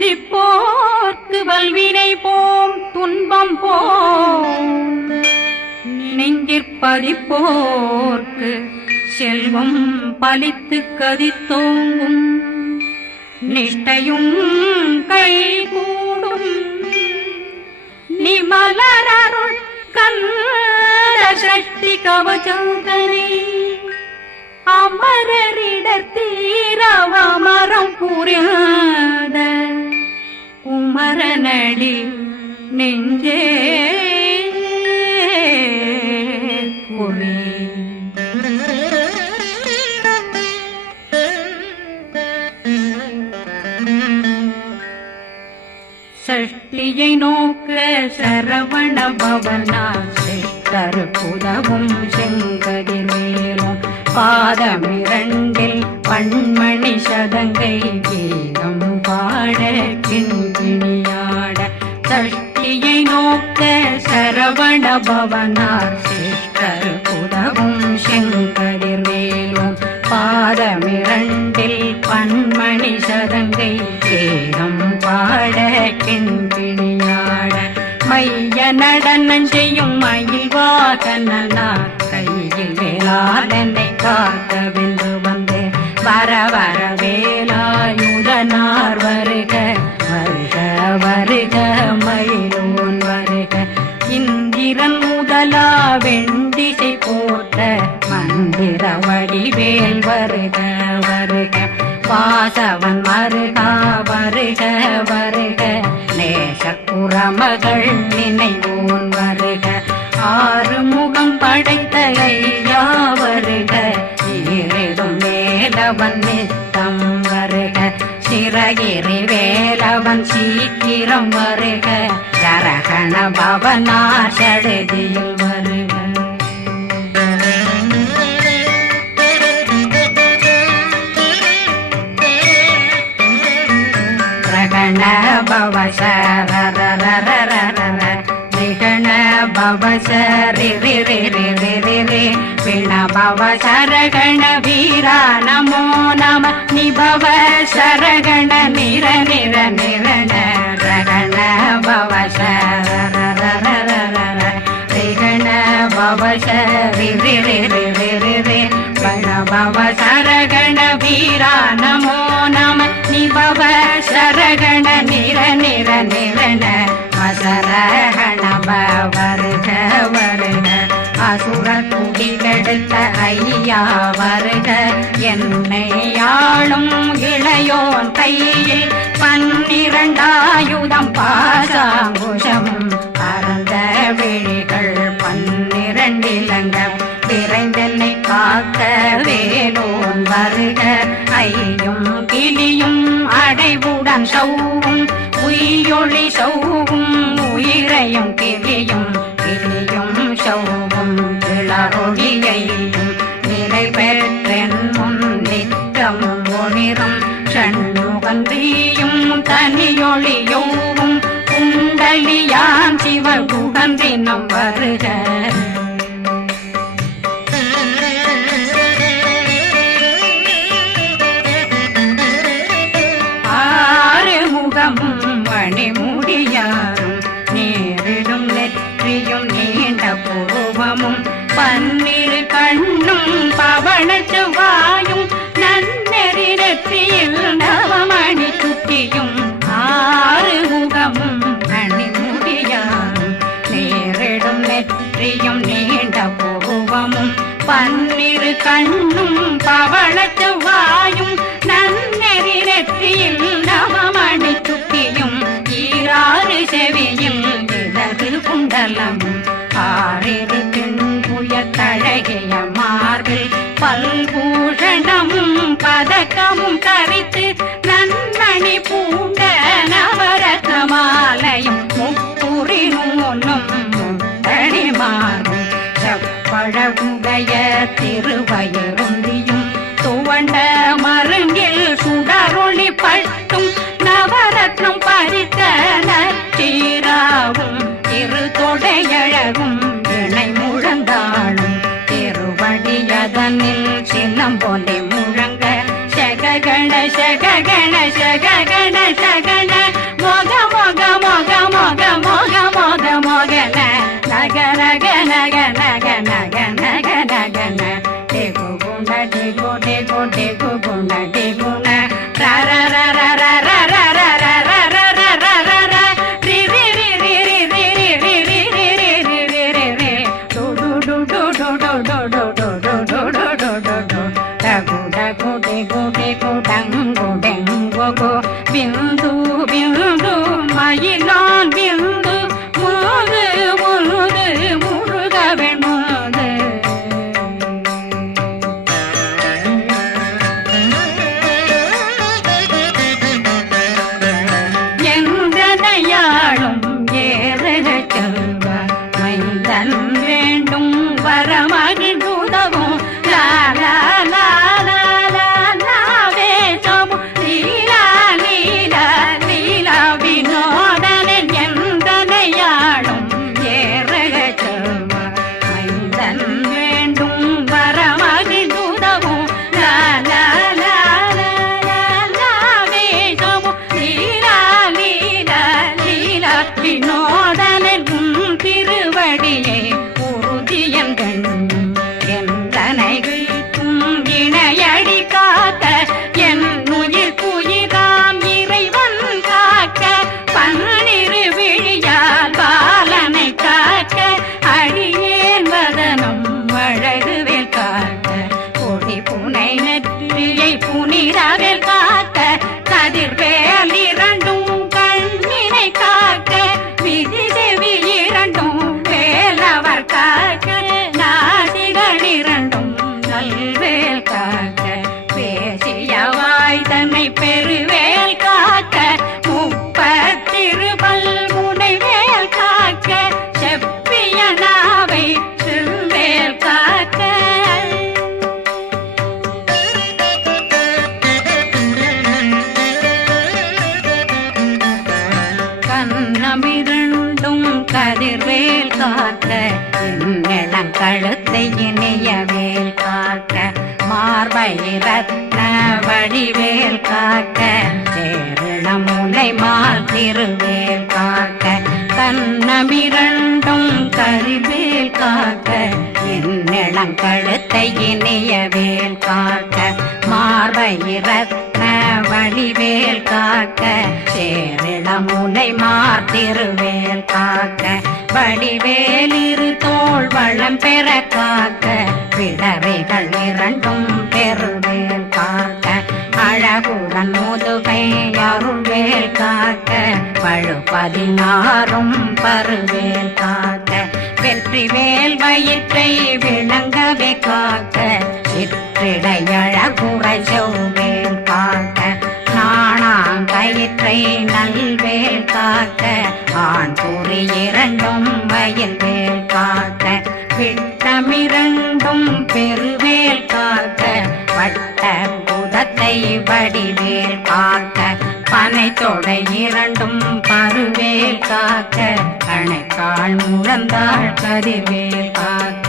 சிந்திப்போர்க்கு வல்வினை போம் துன்பம் போம் நெஞ்சிற்பதிப்போர்க்கு செல்வம் பலித்து கதித்தோங்கும் நிஷ்டையும் கைகூடும் நிமலரருள் கந்த சக்தி கவசந்தனை அமரரிடத்தீரவமரம் புரியாத குமரனடி நெஞ்சே குழி சஷ்டியை நோக்க சரவண பவனா சிஷ்டர் புதவும் செங்கதிர் மேலும் பாதமிரண்டில் பண்மணி சதங்கை கீதம் பாட கிண்கிணியாட சஷ்டியை நோக்க சரவண பவனார் சிஷ்டர் புதவும் செங்கதிர் மேலும் பாதமிரண்டில் பண்மணி சதங்கை கீதம் பாட கிண்கிணியாட மைய நடனம் செய்யும் மயில் வாகனார் கையில் வேளாளனை காக்க வென்று வந்து வர வர வேலாயுதனார் வருக வருக வருக மயிலோன் வருக இந்திரன் முதலா வெண்டிசை போட்ட மந்திர வடிவேல் வருக வருக வாசவன் வருகா வருக வருக நேசக்குறமகள் நினைவோன் வருக ஆறுமுகம் படைத்த ஐயா வருக ஈரிடும் வேலவன் நித்தம் வருக சிறகிரி வேலவன் சீக்கிரம் வருக சரகண பவனார் சடுதியில் வருக ரகண பவ சரரரரரரர நிகண பவ சரி ரி ரி ரி ரி ரி ரி விண பவ சரகண வீரா நமோ நம நிபவ சரகண நிர நிர நிரண ரகண பவ சரரரரரர ரிகண பவ சரி ரி ரி ரி ரி ரி ரி வண பவ சரகண வீரா நமோ நம நிபவ சரகண நிர நிர நிரண அசரகண வருக வருக அசுர குடிகெடுத்த ஐயா வருக என்னை ஆளும் இளையோன் கையில் 12 பாசாங்குஷமும் பரந்த விழிகள் 12 இலங்க விரைந்தென்னை காக்க வேலோன் வருக ஐயும் கிளியும் அடைவுடன் சௌவும் உயிரொளி சௌவும் உயிரையும் கிளியும் கிளியும் சௌவும் கிளரொளியையும் நிலை பெற்றென் முன் நித்தம் ஒளிரும் சண்முகந்தியும் தனியொளியோவும் குண்டலியான் சிவகுகந்தினம் வருக மணிமுடியாரும் நேரிடும் நெற்றியும் நீண்ட பூவமும் 12 கண்ணும் பவள செவ்வாயும் நன்னெறி நெற்றியில் நவமணி சுட்டியும் 6 முகமும் மணிமுடியாரும் நேரிடும் நெற்றியும் நீண்ட பூவமும் 12 கண்ணும் பவள செவ்வாயும் நன்னெறி நெற்றியில் நவமணி சுட்டியும் 6 செவியும் இதழ் குண்டலமும் 6 தின்புய தழகிய மார்பில் பல்பூஷணமும் பதக்கமும் தரித்து நன்மணி பூண்ட நவரத்ன மாலையும் முப்புரி நூலும் முத்தணிமாரும் செப்பழகுடைய திருவயருந்தியும் துவண்ட மருங்கில் சுடரொளி பட்டும் நவரத்னம் பறித்த நச்சீராவும் திருத்தொடையழகும் இணை முழந்தாளும் திருவடியதனில் சின்னம் போலே முழங்க சககண சககண சககண சகண டெகு டெகு குண டெகுண ர ர ர ர ர ர ர ர ர ர ர ர ர ர ர ரி ரி ரி ரி ரி ரி ரி ரி ரி ரி ரி ரி ரி ரி ரி டு டு டு டு டு டு டு டு டு டு டு டு டு டு டு டகு டகு டெகு டெகு டங்கு டெங்கு கு பிந்து பிந்து மயிலான் பிந்து முது முது முருகவன் முது எந்தனையாளும் ஏறுக செல்வ மைந்தன் வேண்டும் வரமகிழ்ந்துதவும் லா லா லா லா லா லாவே சமு லீலா லீலா லீலா வினோதனன் எந்தனையாளும் ஏறுக செல்வ மைந்தன் வேண்டும் வரமகிழ்ந்துதவும் லா லா லா லா லா லாவே சமு லீலா லீலா லீலா வினோதனன் திருவடியை உறுதியம் கண்ணும் எந்தனைகளுக்கும் இணையடி காக்க என் உயிர் குயிராம் இறைவன் காக்க பன்னிரு விழியால் பாலனை காக்க அடியேன் வதனம் அழகுவேல் காக்க கொடி புனை நெற்றியை புனிதவேல் காக்க கதிர்வேல் இரண்டும் கண்ணினை காக்க விதி செவி இரண்டும் வேலவர் காக்க நாசிகள் இரண்டும் நல்வேல் காக்க பேசிய வாய் தன்னை பெருவேல் காக்க முப்பத்திருபல் முனைவேல் காக்க செப்பிய நாவை செவ்வேல் காக்க கண்ணமிரண்டும் கதிர்வேல் காக்க இளம் கழுத்தை இணையவேல் காக்க மார்பை ரத்ன வடிவேல் காக்க சேரணம் முனை மால் திருவேல் காக்க கண்ணமிரண்டும் கதிர்வேல் காக்க இளம் கழுத்தை இணையவேல் காக்க மார்பை ரத்ன வடிவேல் காக்க சேரிடம் முனை மார்த்திருவேல் காக்க வடிவேல் இரு தோள் வளம் பெற காக்க பிடரைகள் இரண்டும் பெருவேல் காக்க அழகுடன் முதுகை அருள்வேல் காக்க பழு 16 பருவேல் காக்க வெற்றி வேல் வயிற்றை விளங்கவே காக்க சிற்றிடையழகுறை செவ்வேல் காக்க நாணாங்கயிற்றை நல்வேல் காக்க ஆண் குறி இரண்டும் வயல்வேல் காக்க விட்டமிரண்டும் பெருவேல் காக்க வட்ட புதத்தை வடிவேல் காக்க பனை தொடை இரண்டும் பருவேல் காக்க கணைக்கால் முழந்தாள் கதிர்வேல் காக்க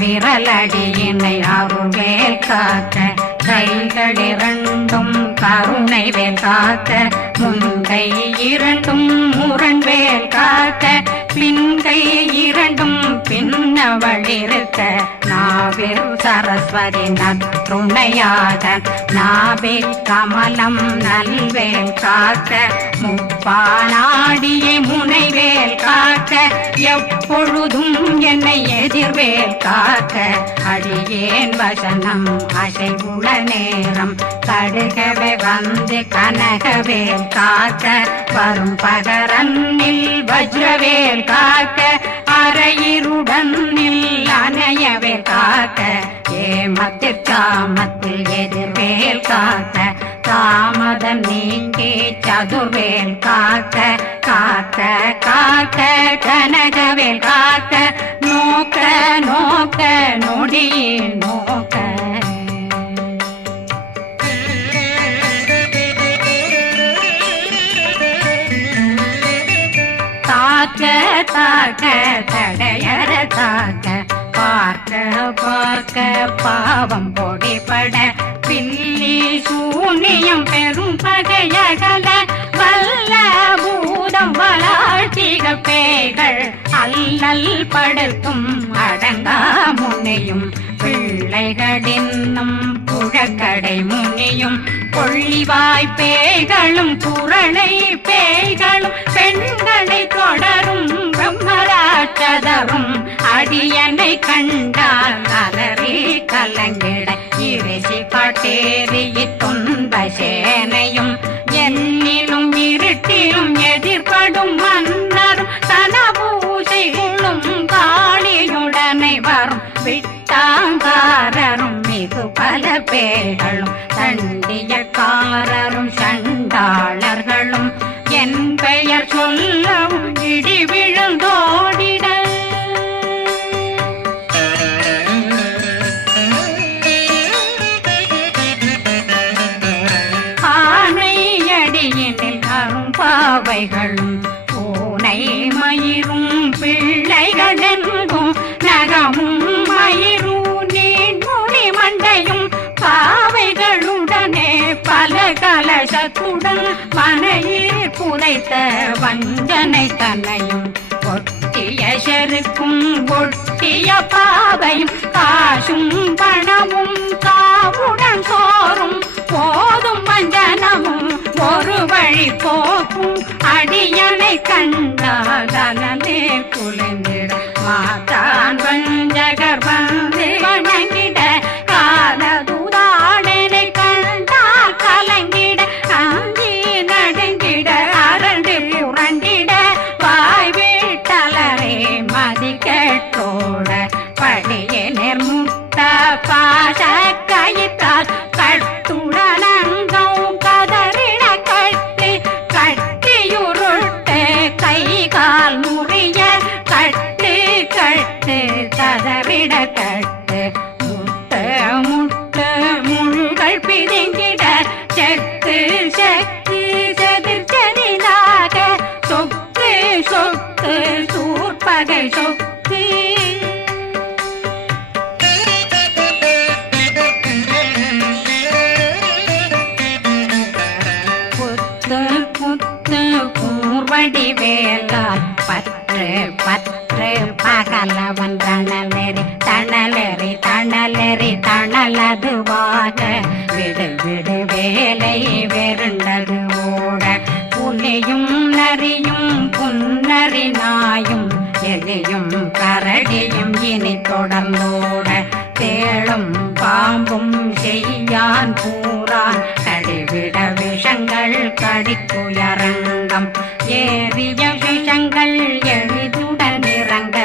விரலடியினை அருள்வேல் காக்க கைகள் இரண்டும் கருணை வேல் காக்க முன்கை இரண்டும் முரண்வேல் காக்க பின்கை இரண்டும் பின்னவளிருக்க நாவில் சரஸ்வதி நற்றுணையாக நாவே கமலம் நல்வேல் காக்க முப்பானாடியை முனைவேல் காக்க எப்பொழுதும் என்னை எதிர்வேல் காக்க அடியேன் வசனம் அசைவுள நேரம் கடுகவே வந்து கனகவேல் காக்க வரும் பகரன்னில் வஜ்ரவேல் காக்க அரையிருடன் அணையவேல் காக்க ஏமத்தில் காமத்தில் எதிர்வேல் காக்க தாமதம் நீங்கி சதுர்வேல் காக்க காக்க காக்க கனகவேல் காக்க நோக்க நோக்க நொடியில் நோக்க தாக்க தாக்க தடையற தாக்க பார்க்க பார்க்க பாவம் பொடிபட பில்லி சூனியம் பெரும் பகையகல வல்ல பூதம் வளா ஆட்டிக பேய்கள் அல்லல் படுத்தும் அடங்கா முனையும் பிள்ளைகளின்னும் புழக்கடை முனியும் கொள்ளிவாய் பேய்களும் குரளை பேய்களும் பெண்களை தொடரும் பிரம்மராட்சதரும் அடியனை கண்டால் அலறி கலங்கிட இறைசி காட்டேறிய துன்ப சேனையும் என்னிலும் இருட்டிலும் எதிர்படும் மன்னரும் தனபூசைகளும் காளியுடனை வரும் விட்டாங்காரரும் மிகு பல பேர்களும் தண்டியக்காரரும் சண்டாளர்களும் என் பெயர் சொல்லவும் இடி விழுந்தோடிட ஆனையடியினில் அரும்பாவைகளும் பூனை மயிரும் பிள்ளைகளெங்கும் நகமும் மயிரும் நீண்முனி மண்டையும் பாவைகளுடனே பல கலசத்துடன் மனையில் புதைத்த வஞ்சனை தன்னையும் ஒட்டிய செருக்கும் ஒட்டிய பாவையும் காசும் பணமும் காவுடன் சோறும் போதும் வஞ்சனமும் ஒரு வழி போக்கும் அடியனை கண்டாலே குலைந்திட மாத்தான் வஞ்சகர் வந்து வணங்கிட காலதுதாடனை கண்டால் கலங்கிட அஞ்சி நடுங்கிட அரண்டு புரண்டிட வாய் வீட்டலரே மதி கேட்டோட படியே நிர்முட்ட பாச கயிற்றால் கட்டுடனங்கும் கதறிட கட்டி கட்டியுருட்டு கை கால் முறிய கட்டு கட்டு கதறிட கட்டு முட்ட முட்ட முள்கள் பிதுங்கிட செக்கு செக்கு செதிர் செதிலாக சொக்கு சொக்கு சூர்பகை சொக்கு கூர்வடி வேலால் பற்று பற்று பகலவன் தணலெறி தணலெறி தணலெறி தணலதுவாக விடு விடு வேலை வெருண்டது ஓட புலியும் நரியும் புன்னரி நாயும் எலியும் கரடியும் இனி தொடர்ந்தோட தேளும் பாம்பும் செய்யான் பூரான் கடிவிட விஷங்கள் கடித்துயரங்கம் ஏறிய விஷங்கள் எளிதுடன் இறங்க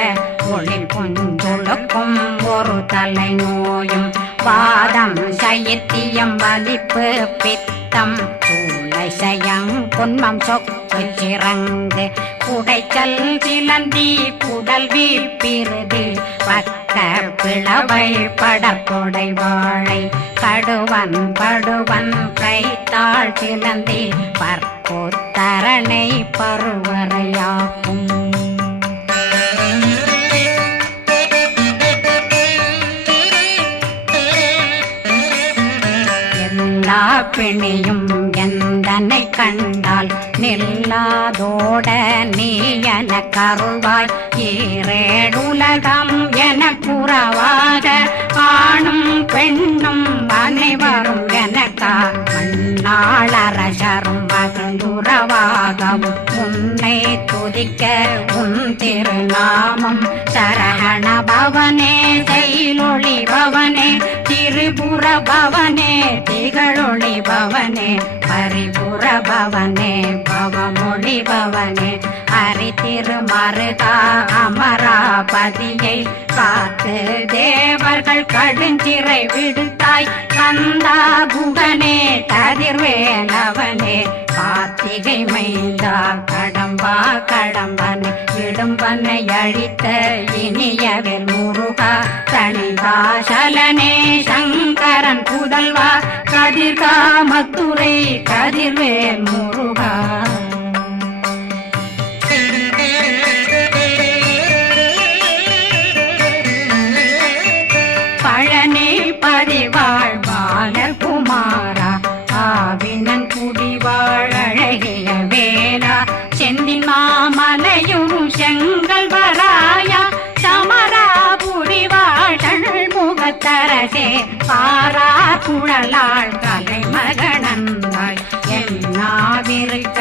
ஒளி பொஞ்சொழுக்கும் ஒரு தலை நோயும் வாதம் சைத்தியம் வலிப்பு பித்தம் சூளைசயம் பொன்மம் சொக்கு சிறங்கு குடைச்சல் சிலந்தி குடல் வீழ்பிருதி பக்க பிளவை படற்கொடை வாழை கடுவன் படுவன் கைத்தாள் சிலந்தி பற்போத்தரணை பருவரையாக்கும் எல்லா பிணியும் எந்தனை கண்டால் நில்லாதோட நீ என கருள்வாய் ஈரேடுலகம் என புறவாக ஆணும் பெண்ணும் அனைவரும் எனக்கா மண்ணாளரசரும் மகிழ்ந்துறவாகவும் உன்னை துதிக்க உன் திருநாமம் சரகண பவனே செயலொளி பவனே திரிபுர பவனே திகழொளி பவனே பரிபுர பவனே பவமொழி பவனே ஹரி திருமருகா அமராபதியை காத்து தேவர்கள் கடுஞ்சிறை விடுத்தாய் கந்தா குகனே கதிர்வேலவனே கார்த்திகை மைந்தா கடம்பா கடம்பனை விடும்பனை அழித்த இனியவில் முருகா தனிதாசலனே சங்கரன் புதல்வா கதிர்காமத்துரை கதிர்வேல் முருகா பழனி பதிவாழ் பாலகுமாரா ஆவினன் குடிவாழ் அழகிய வேலா செந்தின் மாமலை குழலாள் கலைமகனந்தாய் என்னாவிருக்க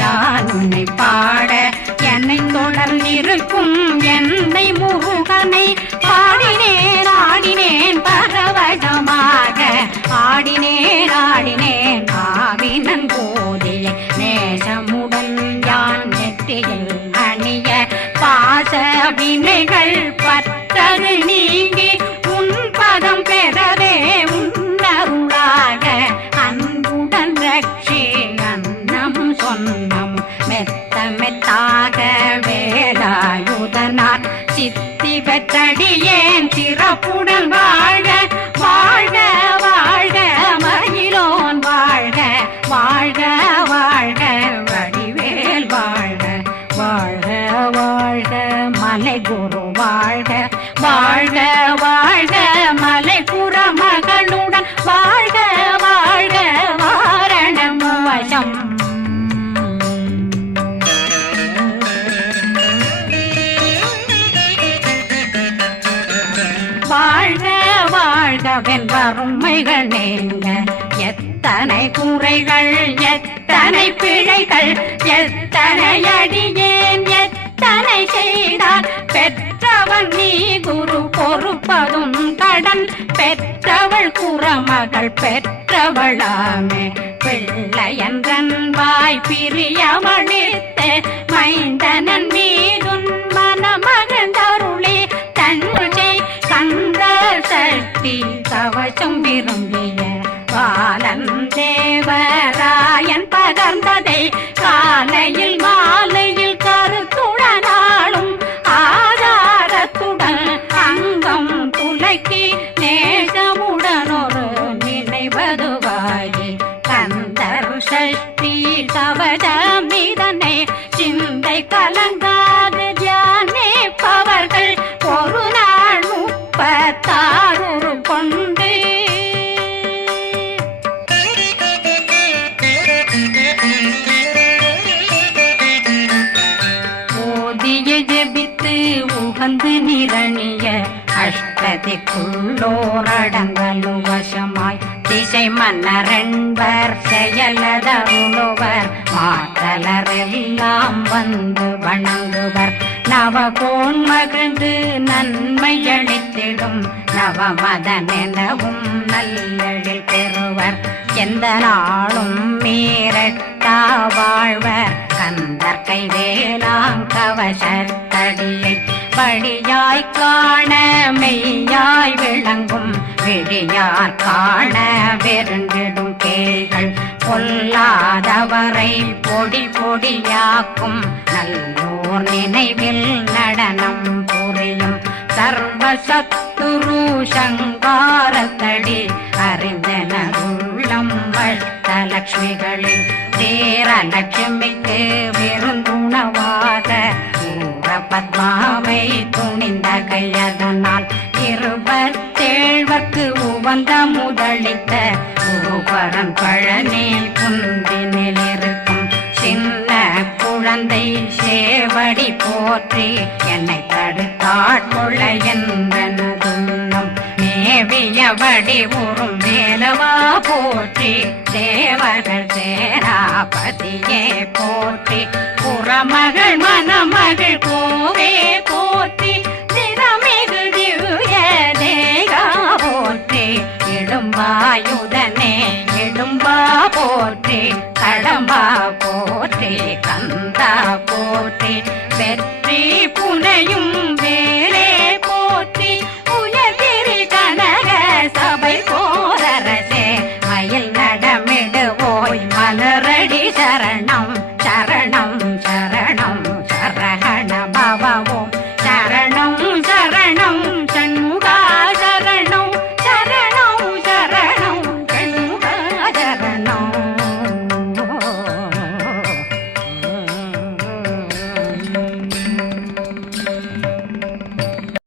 யான் உன்னை பாட என்னை தொடர்ந்திருக்கும் என்னை முருகனை பாடினேன் ஆடினேன் பரவசமாக ஆடினேன் ஆடினேன் ஆவினன் போதிய நேசமுடன் யான் நெற்றியில் அணிய பாச வினைகள் பற்றது நீங்கி உன் பதம் பெறவே உன்னருளாக அன்புடன் ரட்சி அன்னம் சொன்னம் மெத்த மெத்தாக வேலாயுதனார் சித்தி பெற்றடியேன் சிறப்புடன் வாழ்க வாழ்க வாழ்க மயிலோன் வாழ்க வாழ்க வாழ்க வடிவேல் வாழ்க வாழ்க வாழ்க மலை குரு வாழ்க வாழ்க வாழ்க மலை புற மகளுடன் வாழ்க வாழ்க வாரணம் வசம் வாழ்க வாழ்க வென்றருமைகள் நீங்க எத்தனை குறைகள் எத்தனை பிழைகள் எத்தனை அடியேன் எத்தனை செய்தார் பெற்றவன் நீ குரு பொறுப்பதும் கடன் பெற்றவள் குறமகள் பெற்றவளாமே பிள்ளையன்றன் வாய் பிரியமளித்து மைந்தனன் மீதுன் மனமகந்தருளே தன்னை கந்த சக்தி கவசம் விரும்பிய பாலன் தேவராயன் பகர்ந்ததை காலையில் மாலையில் கருத்துடனாலும் ஆதாரத்துடன் அங்கம் துலக்கி நேசமுடனொரு நினைவதுவாகி கந்தர் சக்தி கவசம் இதனை சிந்தை கலங்காது தியானிப்பவர்கள் ஒரு நாள் 36 கொண்டு ஓதிய ஜெபித்து உகந்து நிரணிய அஷ்டதிக்குள்ளோரடங்கலும் வசமாய் திசை மன்னரென்பர் செயலதருளுவர் மாற்றலரெல்லாம் வந்து வணங்குவர் நவகோன் மகிழ்ந்து நன்மை அளித்திடும் நவமதனெனவும் நல்லெழில் பெறுவர் எந்த நாளும் மீறட்டா வாழ்வர் கந்தர் கைவேலாங்கவசத்தடியை படியாய் காண மெய்யாய் விளங்கும் விழியார் காண வெருண்டிடும் கேள்கள் பொல்லாதவரை பொடி பொடியாக்கும் நல்லோர் நினைவில் நடனம் புரியும் சர்வசத்துரு சங்காரத்தடி அறிந்தனருள்ளம் வஷ்டலட்சுமிகளில் தேரலட்சுமிக்கு விருந்துணவாத ஊர பத்மாவை துணிந்த கையதனால் 27 உவந்த முதலித்த ஊபரன் பழனில் குந்தினில் இருக்கும் சின்ன குழந்தை சேவடி போற்றி என்னை தடுத்தாட்கொள்ள என்பனதுள்ளம் மேவிய வடிவுறும் வேலவா போற்றி தேவர்கள் சேராபதியே போற்றி புறமகள் மணமகள் கோவே போற்றி திறமிகு திவ்ய தேகா போற்றி இடும்பாயுதனே இடும்பா போற்றி கடம்பா போற்றி கந்தா போற்றி வெற்றி புனையும்